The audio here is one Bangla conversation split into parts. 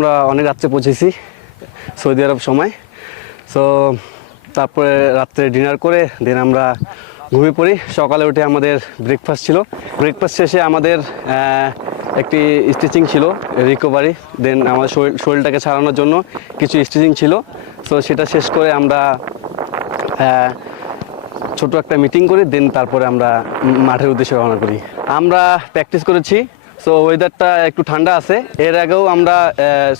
আমরা অনেক রাত্রে পৌঁছেছি সৌদি আরব সময়। সো তারপরে রাত্রে ডিনার করে দেন আমরা ঘুমিয়ে পড়ি। সকালে উঠে আমাদের ব্রেকফাস্ট ছিল। ব্রেকফাস্ট শেষে আমাদের একটি স্টিচিং ছিল রিকভারি দেন আমাদের শরীর, শরীরটাকে ছাড়ানোর জন্য কিছু স্টিচিং ছিল। সো সেটা শেষ করে আমরা ছোট একটা মিটিং করি দেন তারপরে আমরা মাঠের উদ্দেশ্যে রওনা করি। আমরা প্র্যাকটিস করেছি সো ওয়েদারটা একটু ঠান্ডা আছে। এর আগেও আমরা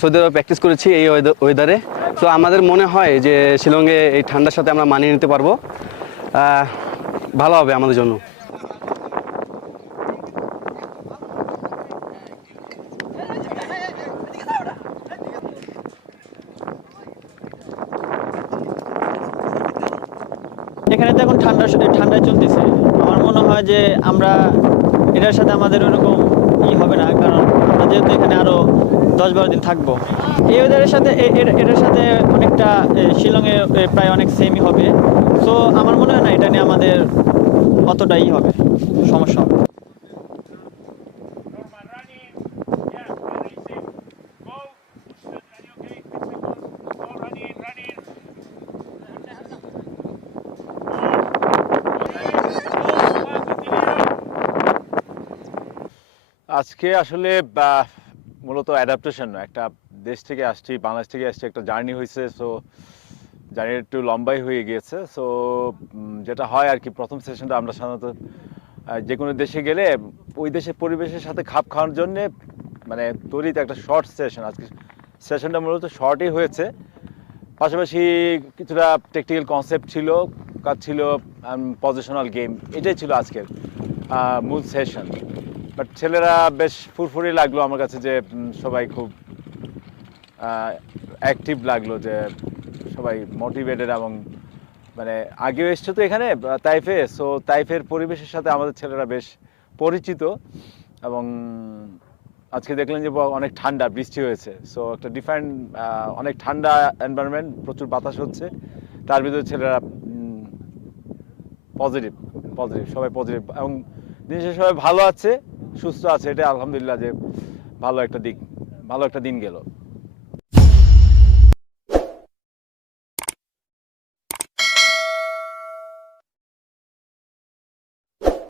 সৌদি আরবে প্র্যাকটিস করেছি এই ওয়েদারে সো আমাদের মনে হয় যে শিলংয়ে এই ঠান্ডার সাথে আমরা মানিয়ে নিতে পারব। ভালো হবে আমাদের জন্য। এখানে তো এখন ঠান্ডার ঠান্ডা ঠান্ডায় চলতেছে। আমার মনে হয় যে আমরা, এটার সাথে আমাদের ওরকম ই হবে না, কারণ আমরা যেহেতু এখানে আরও দশ বারো দিন থাকব। এই ওয়েদারের সাথে এটার সাথে অনেকটা শিলংয়ে প্রায় অনেক সেমই হবে। সো আমার মনে হয় না এটা নিয়ে আমাদের অতটাই হবে, সমস্যা আজকে আসলে মূলত অ্যাডাপ্টেশন একটা দেশ থেকে আসছি, বাংলাদেশ থেকে আসছি, একটা জার্নি হয়েছে সো জার্নি একটু লম্বাই হয়ে গিয়েছে। সো যেটা হয় আর কি, প্রথম সেশনটা আমরা সাধারণত যে কোনো দেশে গেলে, ওই দেশের পরিবেশের সাথে খাপ খাওয়ার জন্যে মানে তৈরিতে একটা শর্ট সেশন আজকে সেশনটা মূলত শর্টই হয়েছে। পাশাপাশি কিছুটা টেকনিক্যাল কনসেপ্ট ছিল, কাজ ছিল পজিশনাল গেম এটাই ছিল আজকের মূল সেশন বাট ছেলেরা বেশ ফুরফুরি লাগল আমার কাছে যে সবাই খুব অ্যাক্টিভ লাগল যে, সবাই মোটিভেটেড এবং মানে আগেও এসছে তো এখানে তাইফে। সো তাইফের পরিবেশের সাথে আমাদের ছেলেরা বেশ পরিচিত এবং আজকে দেখলেন যে, অনেক ঠান্ডা, বৃষ্টি হয়েছে। সো একটা ডিফারেন্ট অনেক ঠান্ডা এনভায়রনমেন্ট প্রচুর বাতাস হচ্ছে। তার ভিতরে ছেলেরা পজিটিভ পজিটিভ সবাই পজিটিভ এবং জিনিসের সবাই ভালো আছে। সুস্থ আছে এটা আলহামদুলিল্লাহ যে ভালো একটা দিক ভালো একটা দিন গেল।